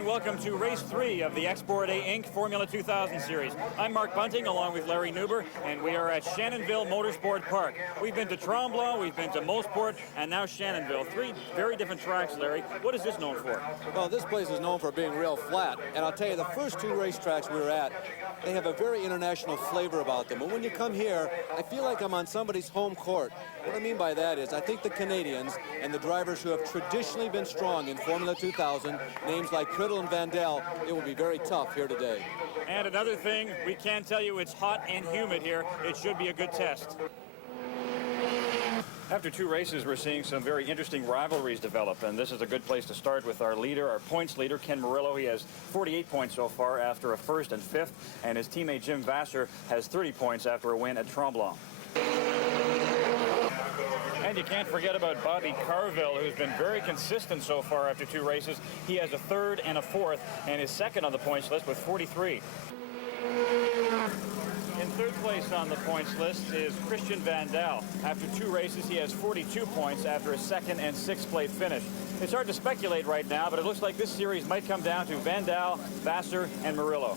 and welcome to Race 3 of the Export A Inc. Formula 2000 Series. I'm Mark Bunting along with Larry Nuber, and we are at Shannonville Motorsport Park. We've been to Tremblant, we've been to Mosport, and now Shannonville. Three very different tracks, Larry. What is this known for? Well, this place is known for being real flat, and I'll tell you, the first two racetracks we were at, they have a very international flavor about them. And when you come here, I feel like I'm on somebody's home court. What I mean by that is I think the Canadians and the drivers who have traditionally been strong in Formula 2000, names like Criddle and Vandal, it will be very tough here today. And another thing, we can tell you it's hot and humid here. It should be a good test. After two races, we're seeing some very interesting rivalries develop, and this is a good place to start with our leader, our points leader, Ken Murillo. He has 48 points so far after a first and fifth, and his teammate Jim Vassar has 30 points after a win at Tremblant. And you can't forget about Bobby Carville, who's been very consistent so far after two races. He has a third and a fourth, and is second on the points list with 43. In third place on the points list is Christian Vandal. After two races, he has 42 points after a second and sixth place finish. It's hard to speculate right now, but it looks like this series might come down to Vandal, Vassar, and Murillo.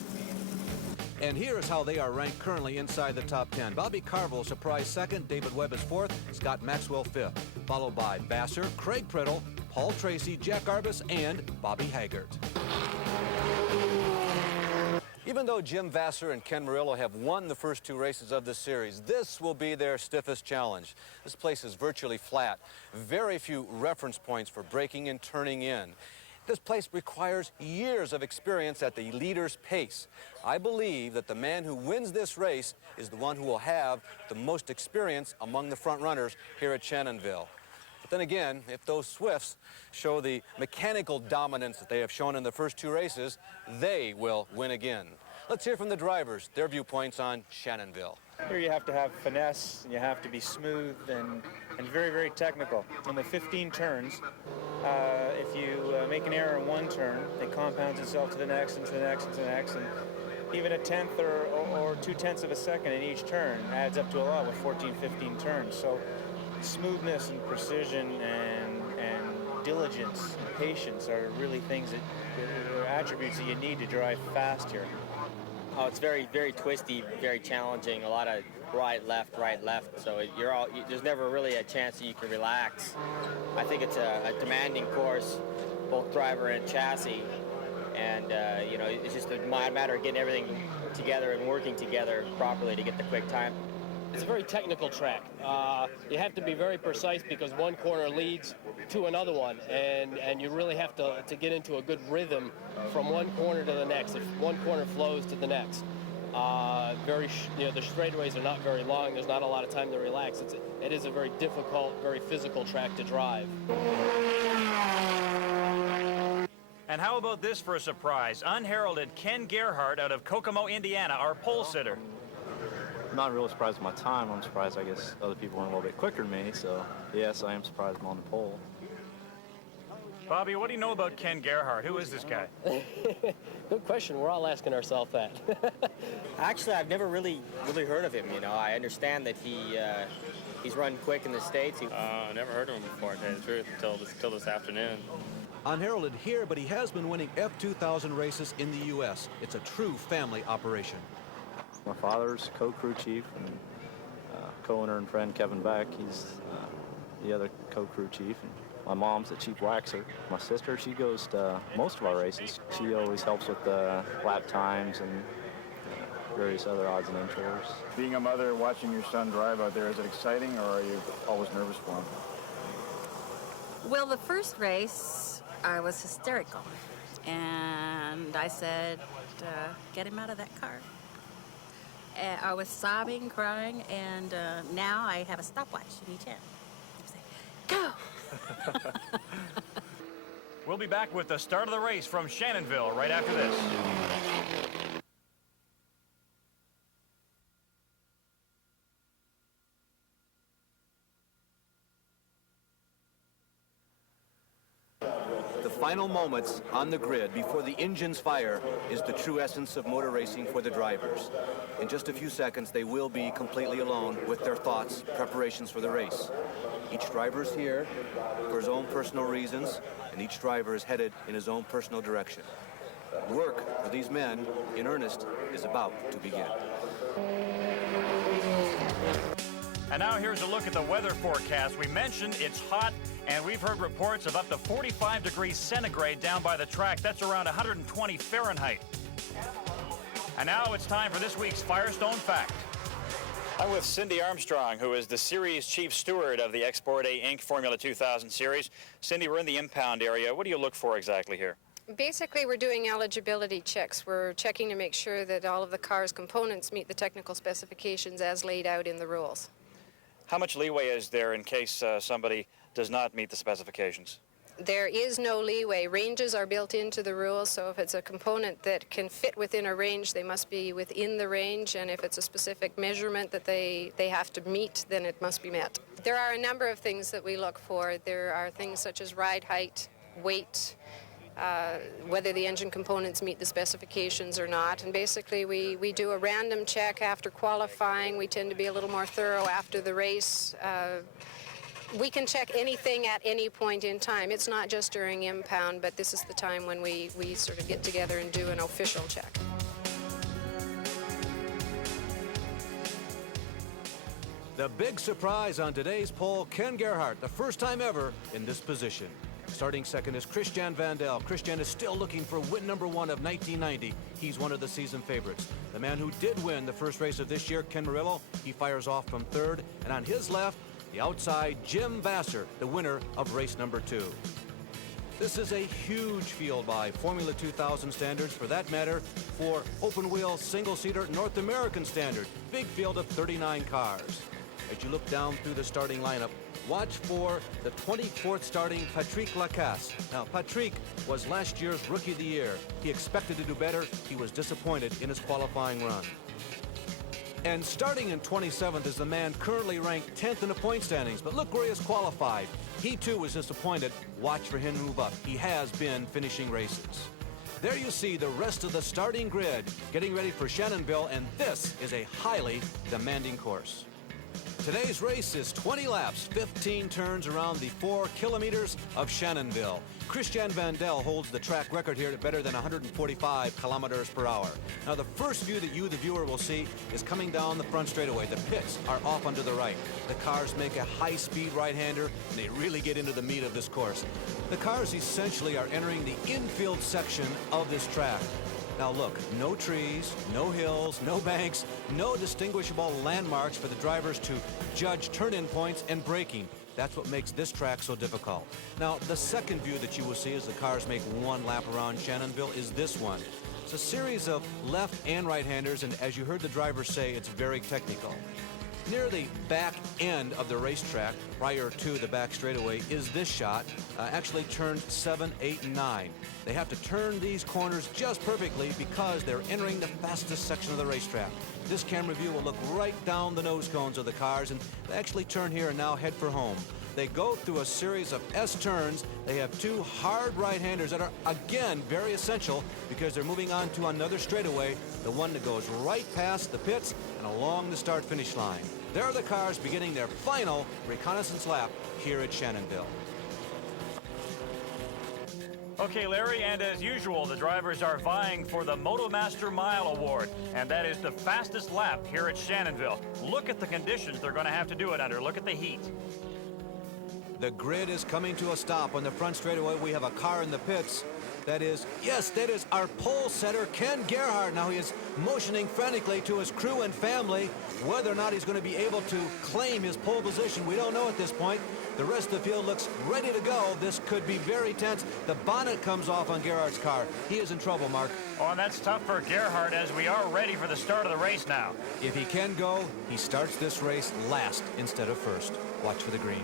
And here is how they are ranked currently inside the top 10. Bobby Carville, surprise second. David Webb is fourth. Scott Maxwell fifth. Followed by Vassar, Craig Priddle, Paul Tracy, Jack Arbus, and Bobby Haggart. Even though Jim Vassar and Ken Murillo have won the first two races of this series, this will be their stiffest challenge. This place is virtually flat. Very few reference points for braking and turning in. This place requires years of experience at the leader's pace. I believe that the man who wins this race is the one who will have the most experience among the front runners here at Shannonville. But then again, if those Swifts show the mechanical dominance that they have shown in the first two races, they will win again. Let's hear from the drivers, their viewpoints on Shannonville. Here you have to have finesse, and you have to be smooth and very, very technical. In the 15 turns, if you make an error in one turn, it compounds itself to the next and to the next and to the next. And even a tenth or 2/10 of a second in each turn adds up to a lot with 14, 15 turns. So smoothness and precision and diligence and patience are really things that are attributes that you need to drive fast here. Oh, it's very, very twisty, very challenging. A lot of right, left. So there's never really a chance that you can relax. I think it's a demanding course, both driver and chassis. And, you know, it's just a matter of getting everything together and working together properly to get the quick time. It's a very technical track. You have to be very precise because one corner leads to another one, and you really have to get into a good rhythm from one corner to the next. If one corner flows to the next, the straightaways are not very long. There's not a lot of time to relax. It is a very difficult, very physical track to drive. And how about this for a surprise? Unheralded Ken Gerhardt out of Kokomo, Indiana, our pole sitter. I'm not really surprised with my time. I'm surprised, I guess, other people went a little bit quicker than me. So, yes, I am surprised I'm on the pole. Bobby, what do you know about Ken Gerhardt? Who is this guy? Good question. We're all asking ourselves that. Actually, I've never really heard of him, you know. I understand that he's run quick in the States. I never heard of him before, to tell you the truth, until this afternoon. Unheralded here, but he has been winning F2000 races in the U.S. It's a true family operation. My father's co-crew chief and co-owner and friend Kevin Beck. He's the other co-crew chief. And my mom's the chief waxer. My sister, she goes to most of our races. She always helps with the lap times and various other odds and ends chores. Being a mother, watching your son drive out there, is it exciting or are you always nervous for him? Well, the first race, I was hysterical. And I said, get him out of that car. I was sobbing, crying, and now I have a stopwatch in each hand. I say, go! We'll be back with the start of the race from Shannonville right after this. The final moments on the grid before the engines fire is the true essence of motor racing for the drivers. In just a few seconds, they will be completely alone with their thoughts, preparations for the race. Each driver is here for his own personal reasons, and each driver is headed in his own personal direction. Work for these men in earnest is about to begin. And now here's a look at the weather forecast. We mentioned it's hot, and we've heard reports of up to 45 degrees centigrade down by the track. That's around 120 Fahrenheit. And now it's time for this week's Firestone Fact. I'm with Cindy Armstrong, who is the series chief steward of the Export A Inc. Formula 2000 series. Cindy, we're in the impound area. What do you look for exactly here? Basically, we're doing eligibility checks. We're checking to make sure that all of the car's components meet the technical specifications as laid out in the rules. How much leeway is there in case somebody does not meet the specifications? There is no leeway. Ranges are built into the rules, so if it's a component that can fit within a range, they must be within the range, and if it's a specific measurement that they have to meet, then it must be met. There are a number of things that we look for. There are things such as ride height, weight, whether the engine components meet the specifications or not. And basically we do a random check after qualifying. We tend to be a little more thorough after the race. We can check anything at any point in time. It's not just during impound, but this is the time when we sort of get together and do an official check. The big surprise on today's pole, Ken Gerhardt, the first time ever in this position. Starting second is Christian Vandel. Christian is still looking for win number 1 of 1990. He's one of the season favorites. The man who did win the first race of this year, Ken Murillo, he fires off from third. And on his left, the outside, Jim Vassar, the winner of race number 2. This is a huge field by Formula 2000 standards, for that matter, for open-wheel, single-seater North American standard. Big field of 39 cars. As you look down through the starting lineup, watch for the 24th starting Patrick Lacasse. Now, Patrick was last year's Rookie of the Year. He expected to do better. He was disappointed in his qualifying run. And starting in 27th is the man currently ranked 10th in the point standings. But look where he has qualified. He, too, was disappointed. Watch for him to move up. He has been finishing races. There you see the rest of the starting grid getting ready for Shannonville, and this is a highly demanding course. Today's race is 20 laps, 15 turns around the 4 kilometers of Shannonville. Christian Vandel holds the track record here at better than 145 kilometers per hour. Now, the first view that you, the viewer, will see is coming down the front straightaway. The pits are off under the right. The cars make a high-speed right-hander, and they really get into the meat of this course. The cars essentially are entering the infield section of this track. Now look, no trees, no hills, no banks, no distinguishable landmarks for the drivers to judge turn-in points and braking. That's what makes this track so difficult. Now, the second view that you will see as the cars make one lap around Shannonville is this one. It's a series of left and right-handers, and as you heard the driver say, it's very technical. Near the back end of the racetrack, prior to the back straightaway, is this shot, actually turns 7, 8, and 9. They have to turn these corners just perfectly because they're entering the fastest section of the racetrack. This camera view will look right down the nose cones of the cars, and they actually turn here and now head for home. They go through a series of S-turns. They have 2 hard right-handers that are, again, very essential because they're moving on to another straightaway, the one that goes right past the pits and along the start-finish line. There are the cars beginning their final reconnaissance lap here at Shannonville. Okay, Larry, and as usual, the drivers are vying for the MotoMaster Mile Award, and that is the fastest lap here at Shannonville. Look at the conditions they're going to have to do it under. Look at the heat. The grid is coming to a stop. On the front straightaway, we have a car in the pits. That is our pole setter, Ken Gerhardt. Now he is motioning frantically to his crew and family. Whether or not he's going to be able to claim his pole position, we don't know at this point. The rest of the field looks ready to go. This could be very tense. The bonnet comes off on Gerhardt's car. He is in trouble, Mark. Oh, and that's tough for Gerhardt as we are ready for the start of the race now. If he can go, he starts this race last instead of first. Watch for the green.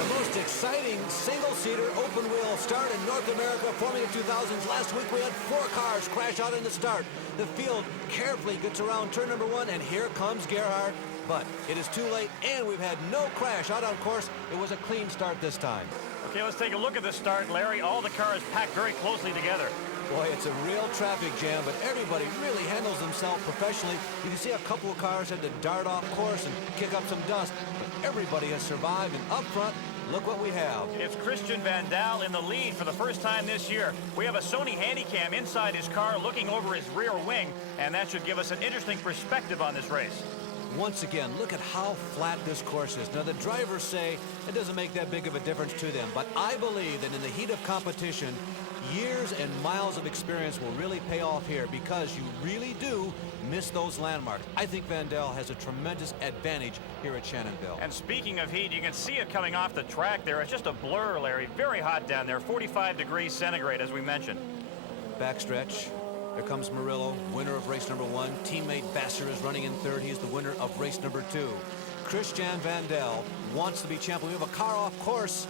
The most exciting single-seater open-wheel start in North America, Formula 2000s. Last week we had 4 cars crash out in the start. The field carefully gets around turn number 1, and here comes Gerhardt. But it is too late, and we've had no crash out on course. It was a clean start this time. Okay, let's take a look at the start, Larry. All the cars packed very closely together. Boy, it's a real traffic jam, but everybody really handles themselves professionally. You can see a couple of cars had to dart off course and kick up some dust, but everybody has survived, and up front, look what we have. It's Christian Vandal in the lead for the first time this year. We have a Sony Handycam inside his car looking over his rear wing, and that should give us an interesting perspective on this race. Once again, look at how flat this course is. Now, the drivers say it doesn't make that big of a difference to them, but I believe that in the heat of competition, years and miles of experience will really pay off here because you really do miss those landmarks. I think Vandal has a tremendous advantage here at Shannonville. And speaking of heat, you can see it coming off the track there. It's just a blur, Larry. Very hot down there, 45 degrees centigrade, as we mentioned. Backstretch. Here comes Murillo, winner of race number 1. Teammate Vassar is running in third. He's the winner of race number 2. Christian Vandal wants to be champion. We have a car off course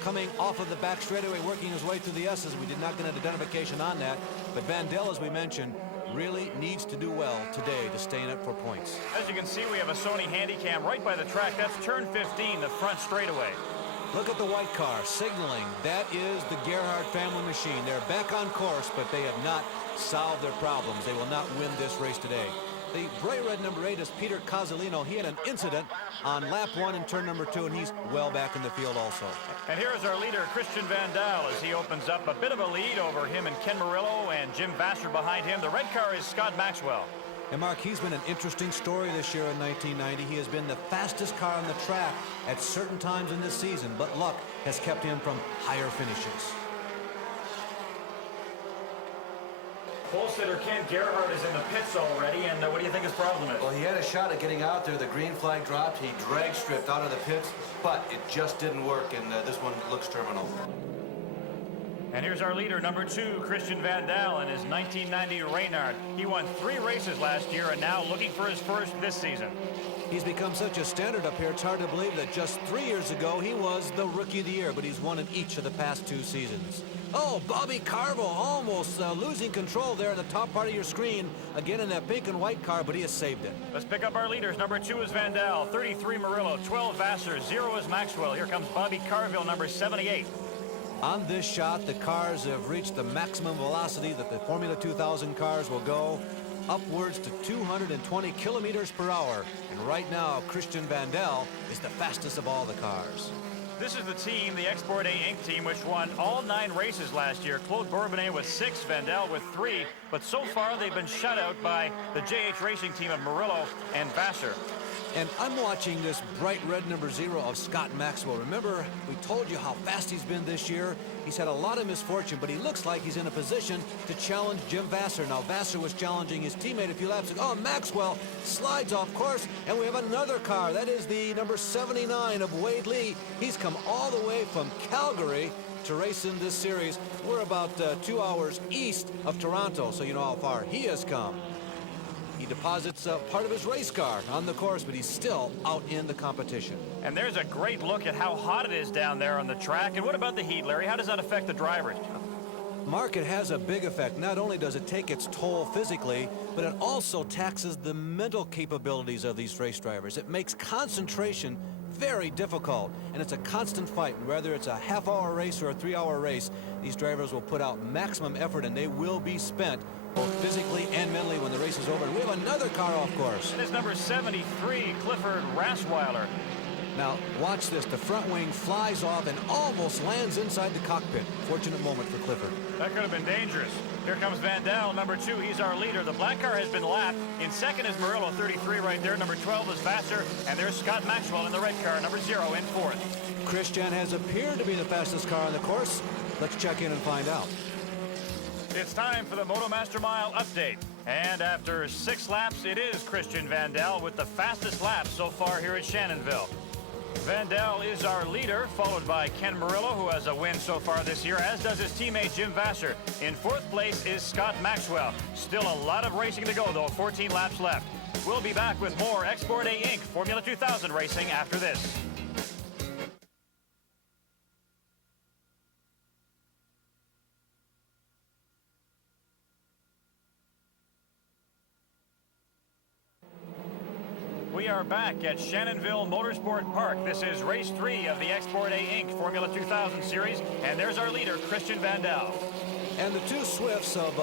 coming off of the back straightaway, working his way through the S's. We did not get an identification on that, but Vandal, as we mentioned, really needs to do well today to stay in it for points. As you can see, we have a Sony Handycam right by the track. That's turn 15, the front straightaway. Look at the white car signaling. That is the Gerhard family machine. They're back on course, but they have not solved their problems. They will not win this race today. The bright red number 8 is Peter Cozzolino. He had an incident on lap 1 and turn number 2, and he's well back in the field also. And here's our leader, Christian Vandal, as he opens up a bit of a lead over him and Ken Murillo and Jim Vassar behind him. The red car is Scott Maxwell. And Mark, he's been an interesting story this year in 1990. He has been the fastest car on the track at certain times in this season, but luck has kept him from higher finishes. Pole sitter Ken Gerhard is in the pits already, and what do you think his problem is? Well, he had a shot at getting out there. The green flag dropped. He drag stripped out of the pits, but it just didn't work, and this one looks terminal. And here's our leader, number 2, Christian Vandal, in his 1990 Reynard. He won 3 races last year and now looking for his first this season. He's become such a standard up here, it's hard to believe that just 3 years ago he was the Rookie of the Year, but he's won in each of the past 2 seasons. Oh, Bobby Carvo almost losing control there in the top part of your screen, again in that pink and white car, but he has saved it. Let's pick up our leaders. Number 2 is Vandal, 33 Murillo, 12 Vassar, 0 is Maxwell. Here comes Bobby Carville, number 78. On this shot, the cars have reached the maximum velocity that the Formula 2000 cars will go, upwards to 220 kilometers per hour. And right now, Christian Vandal is the fastest of all the cars. This is the team, the Export A Inc. team, which won all 9 races last year. Claude Bourbonnais with 6, Vandal with 3, but so far they've been shut out by the JH Racing team of Murillo and Vassar. And I'm watching this bright red number 0 of Scott Maxwell. Remember, we told you how fast he's been this year. He's had a lot of misfortune, but he looks like he's in a position to challenge Jim Vassar. Now, Vassar was challenging his teammate a few laps ago. Oh, Maxwell slides off course, and we have another car. That is the number 79 of Wade Lee. He's come all the way from Calgary to race in this series. We're about 2 hours east of Toronto, so you know how far he has come. He deposits part of his race car on the course, but he's still out in the competition. And there's a great look at how hot it is down there on the track. And what about the heat, Larry? How does that affect the drivers? Mark, it has a big effect. Not only does it take its toll physically, but it also taxes the mental capabilities of these race drivers. It makes concentration very difficult, and it's a constant fight. Whether it's a half-hour race or a 3-hour race, these drivers will put out maximum effort, and they will be spent both physically and mentally when the race is over. And we have another car off course. And it's number 73, Clifford Rasweiler. Now, watch this. The front wing flies off and almost lands inside the cockpit. Fortunate moment for Clifford. That could have been dangerous. Here comes Vandal, number 2. He's our leader. The black car has been lapped. In second is Murillo, 33 right there. Number 12 is Vassar. And there's Scott Maxwell in the red car, number 0 in fourth. Christian has appeared to be the fastest car on the course. Let's check in and find out. It's time for the MotoMaster Mile update. And after 6 laps, it is Christian Vandal with the fastest lap so far here at Shannonville. Vandal is our leader, followed by Ken Murillo, who has a win so far this year, as does his teammate Jim Vassar. In fourth place is Scott Maxwell. Still a lot of racing to go, though, 14 laps left. We'll be back with more Export A Inc. Formula 2000 racing after this. We are back at Shannonville Motorsport Park. This is race 3 of the Export A Inc. Formula 2000 series, and there's our leader, Christian Vandal. And the 2 Swifts of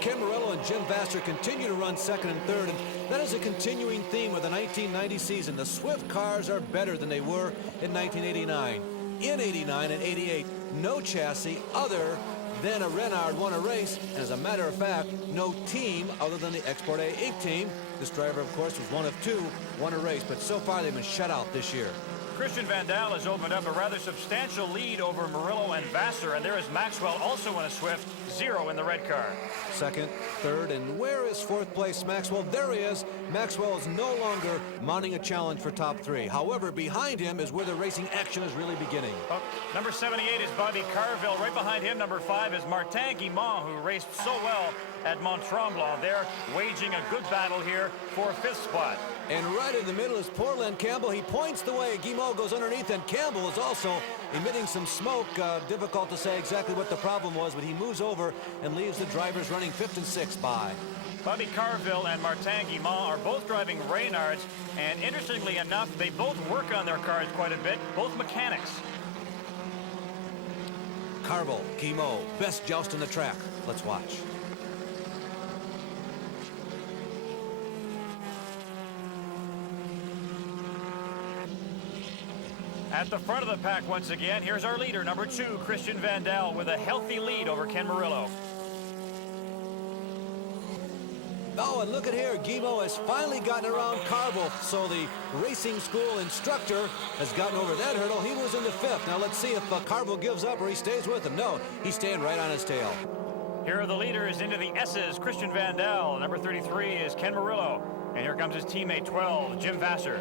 Ken Murillo and Jim Vassar continue to run second and third, and that is a continuing theme of the 1990 season. The Swift cars are better than they were in 1989. in 89 and 88. No chassis other than a Renard won a race. And as a matter of fact, no team other than the Export A Inc. team. This driver, of course, was one of two, won a race. But so far, they've been shut out this year. Christian Van Dal has opened up a rather substantial lead over Murillo and Vassar, and there is Maxwell also in a Swift, 0 in the red car. Second, third, and where is fourth place Maxwell? There he is. Maxwell is no longer mounting a challenge for top 3. However, behind him is where the racing action is really beginning. Oh, number 78 is Bobby Carville. Right behind him, number 5 is Martin Guimont, who raced so well at Mont Tremblant. They're waging a good battle here for 5th spot. And right in the middle is poor Len Campbell. He points the way. Guimont goes underneath, and Campbell is also emitting some smoke. Difficult to say exactly what the problem was, but he moves over and leaves the drivers running 5th and 6th by. Bobby Carville and Martin Guimont are both driving Reynards, and interestingly enough, they both work on their cars quite a bit, both mechanics. Carville, Guimont, best joust on the track. Let's watch. At the front of the pack once again, here's our leader, number 2, Christian Van Dal, with a healthy lead over Ken Murillo. Oh, and look at here, Guimont has finally gotten around Carville, so the racing school instructor has gotten over that hurdle. He was in the 5th. Now let's see if Carville gives up or he stays with him. No, he's staying right on his tail. Here are the leaders into the S's. Christian Van Dal, number 33 is Ken Murillo, and here comes his teammate 12, Jim Vassar.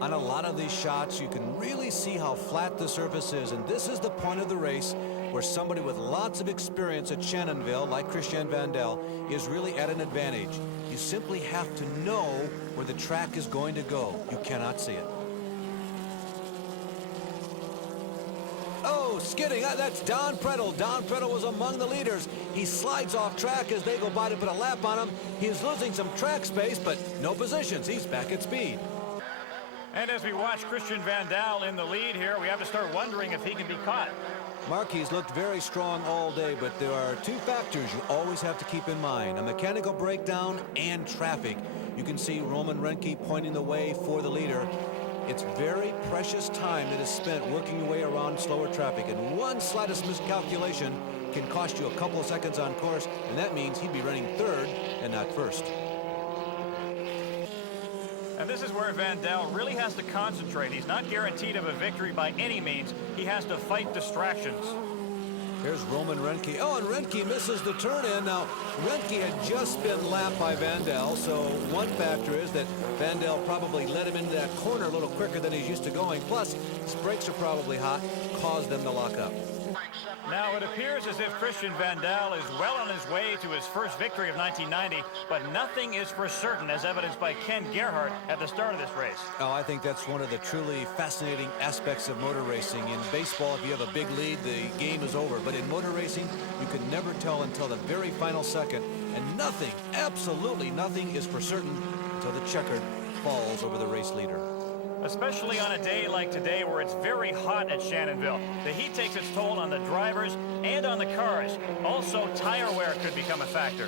On a lot of these shots, you can really see how flat the surface is, and this is the point of the race where somebody with lots of experience at Shannonville, like Christian Van Dal, is really at an advantage. You simply have to know where the track is going to go. You cannot see it. Oh, skidding. That's Don Prettle. Don Prettle was among the leaders. He slides off track as they go by to put a lap on him. He's losing some track space, but no positions. He's back at speed. And as we watch Christian Van Dal in the lead here, we have to start wondering if he can be caught. Mark, he's looked very strong all day, but there are two factors you always have to keep in mind: a mechanical breakdown and traffic. You can see Roman Renke pointing the way for the leader. It's very precious time that is spent working your way around slower traffic, and one slightest miscalculation can cost you a couple of seconds on course, and that means he'd be running 3rd and not 1st. And this is where Van Dal really has to concentrate. He's not guaranteed of a victory by any means. He has to fight distractions. Here's Roman Renke. Oh, and Renke misses the turn-in. Now, Renke had just been lapped by Van Dal, so one factor is that Van Dal probably led him into that corner a little quicker than he's used to going. Plus, his brakes are probably hot, caused them to lock up. Now, it appears as if Christian Van Dal is well on his way to his first victory of 1990, but nothing is for certain, as evidenced by Ken Gerhardt at the start of this race. Oh, I think that's one of the truly fascinating aspects of motor racing. In baseball, if you have a big lead, the game is over. But in motor racing, you can never tell until the very final second. And nothing, absolutely nothing, is for certain until the checkered falls over the race leader. Especially on a day like today where it's very hot at Shannonville. The heat takes its toll on the drivers and on the cars. Also, tire wear could become a factor.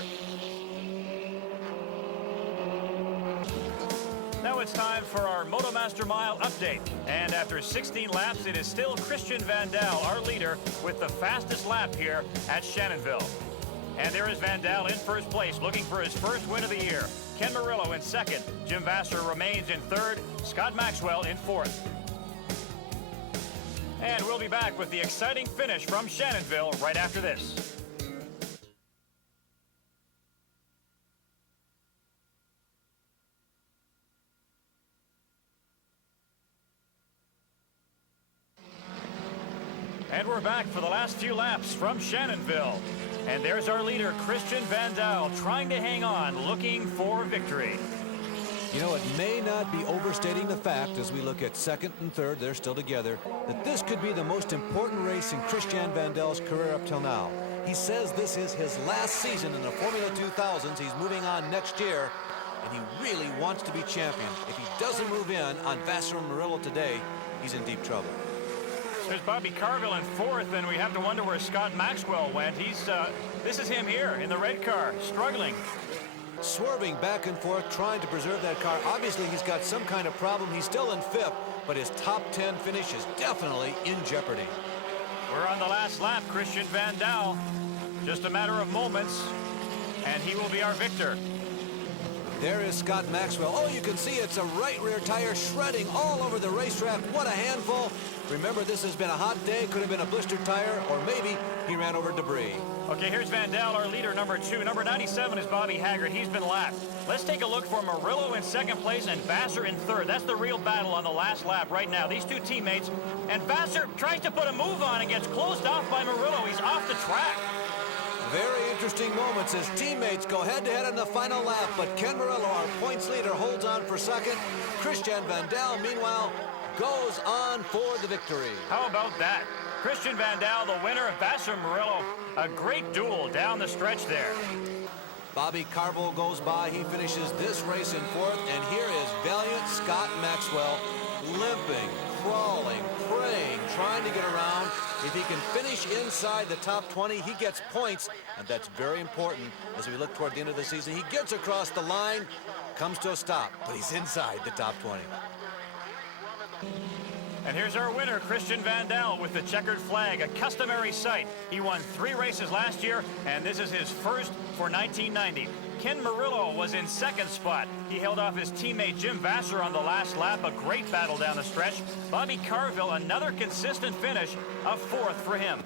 Now it's time for our Motomaster Mile update. And after 16 laps, it is still Christian Van Dal, our leader, with the fastest lap here at Shannonville. And there is Van Dal in first place, looking for his first win of the year. Ken Murillo in 2nd. Jim Vassar remains in 3rd. Scott Maxwell in 4th. And we'll be back with the exciting finish from Shannonville right after this. And we're back for the last few laps from Shannonville. And there's our leader, Christian Van Dal, trying to hang on, looking for victory. You know, it may not be overstating the fact, as we look at 2nd and 3rd, they're still together, that this could be the most important race in Christian Van Dal's career up till now. He says this is his last season in the Formula 2000s. He's moving on next year, and he really wants to be champion. If he doesn't move in on Vassar and Murillo today, he's in deep trouble. There's Bobby Carville in 4th, and we have to wonder where Scott Maxwell went. This is him here in the red car, struggling. swerving back and forth, trying to preserve that car. Obviously, he's got some kind of problem. He's still in 5th, but his top 10 finish is definitely in jeopardy. We're on the last lap. Christian Van Dal. Just a matter of moments, and he will be our victor. There is Scott Maxwell. Oh, you can see it's a right rear tire shredding all over the racetrack. What a handful. Remember, this has been a hot day. Could have been a blistered tire, or maybe he ran over debris. Okay, here's Van Dal, our leader, number 2. Number 97 is Bobby Haggart. He's been lapped. Let's take a look for Murillo in 2nd place and Vassar in 3rd. That's the real battle on the last lap right now. These two teammates. And Vassar tries to put a move on and gets closed off by Murillo. He's off the track. Very interesting moments as teammates go head-to-head on the final lap, but Ken Murillo, our points leader, holds on for 2nd. Christian Van Dal, meanwhile, goes on for the victory. How about that? Christian Van Dal, the winner, Vassar Murillo. A great duel down the stretch there. Bobby Carville goes by. He finishes this race in 4th, and here is valiant Scott Maxwell, limping, crawling, praying, trying to get around. If he can finish inside the top 20, he gets points, and that's very important as we look toward the end of the season. He gets across the line, comes to a stop, but he's inside the top 20. And here's our winner, Christian Van Dal, with the checkered flag, a customary sight. He won 3 races last year, and this is his first for 1990. Ken Murillo was in 2nd spot. He held off his teammate Jim Vassar on the last lap. A great battle down the stretch. Bobby Carville, another consistent finish, a 4th for him.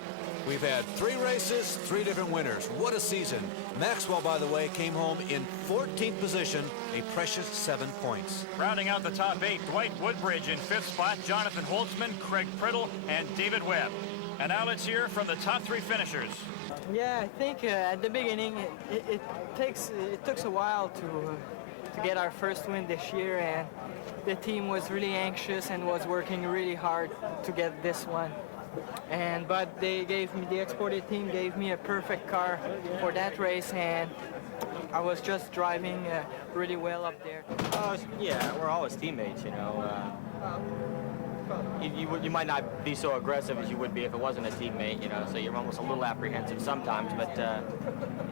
We've had 3 races, 3 different winners. What a season. Maxwell, by the way, came home in 14th position, a precious 7 points. Rounding out the top 8, Dwight Woodbridge in 5th spot, Jonathan Holtzman, Craig Priddle, and David Webb. And now let's hear from the top 3 finishers. Yeah, I think at the beginning it took a while to get our first win this year, and the team was really anxious and was working really hard to get this one. But the exported team gave me a perfect car for that race, and I was just driving really well up there. Yeah, we're always teammates, you know. You might not be so aggressive as you would be if it wasn't a teammate, you know, so you're almost a little apprehensive sometimes, but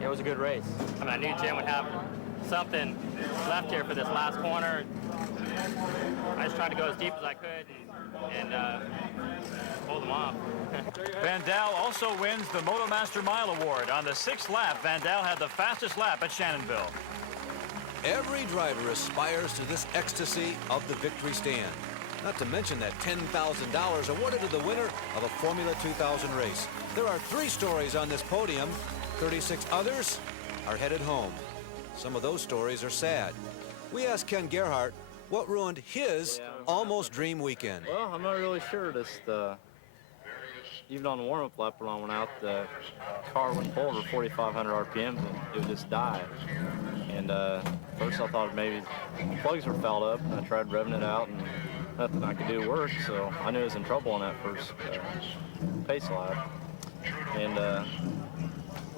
it was a good race. I mean, I knew Jim would have something left here for this last corner. I just tried to go as deep as I could and hold them off. Van Dal also wins the Motomaster Mile Award. On the 6th lap, Van Dal had the fastest lap at Shannonville. Every driver aspires to this ecstasy of the victory stand. Not to mention that $10,000 awarded to the winner of a Formula 2000 race. There are 3 stories on this podium. 36 others are headed home. Some of those stories are sad. We asked Ken Gerhardt what ruined his almost dream weekend. Well, I'm not really sure. Even on the warm-up lap when I went out, the car went full over 4,500 RPMs and it would just die. And first I thought maybe the plugs were fouled up, and I tried revving it out, and nothing I could do worked, so I knew I was in trouble on that first pace lap. And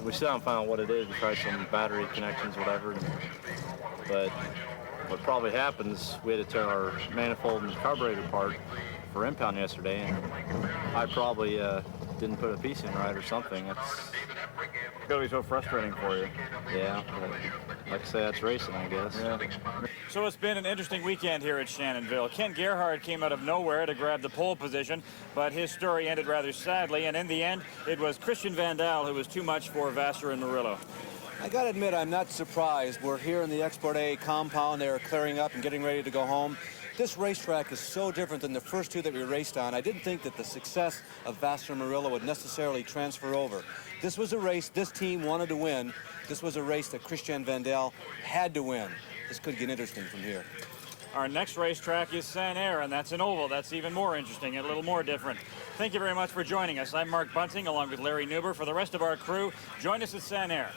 we still haven't found out what it is. We tried some battery connections, whatever. But what probably happened is we had to tear our manifold and carburetor apart for impound yesterday, and I probably didn't put a piece in right or something. It's gotta be so frustrating for you. Yeah, but like I say, that's racing, I guess. Yeah. So it's been an interesting weekend here at Shannonville. Ken Gerhardt came out of nowhere to grab the pole position, but his story ended rather sadly, and in the end, it was Christian Van Dal who was too much for Vassar and Murillo. I gotta admit, I'm not surprised. We're here in the Export A compound. They're clearing up and getting ready to go home. This racetrack is so different than the first 2 that we raced on. I didn't think that the success of Vassar and Murillo would necessarily transfer over. This was a race this team wanted to win. This was a race that Christian Van Dal had to win. This could get interesting from here. Our next racetrack is Saint Air, and that's an oval. That's even more interesting and a little more different. Thank you very much for joining us. I'm Mark Bunting, along with Larry Nuber. For the rest of our crew, join us at Saint Air.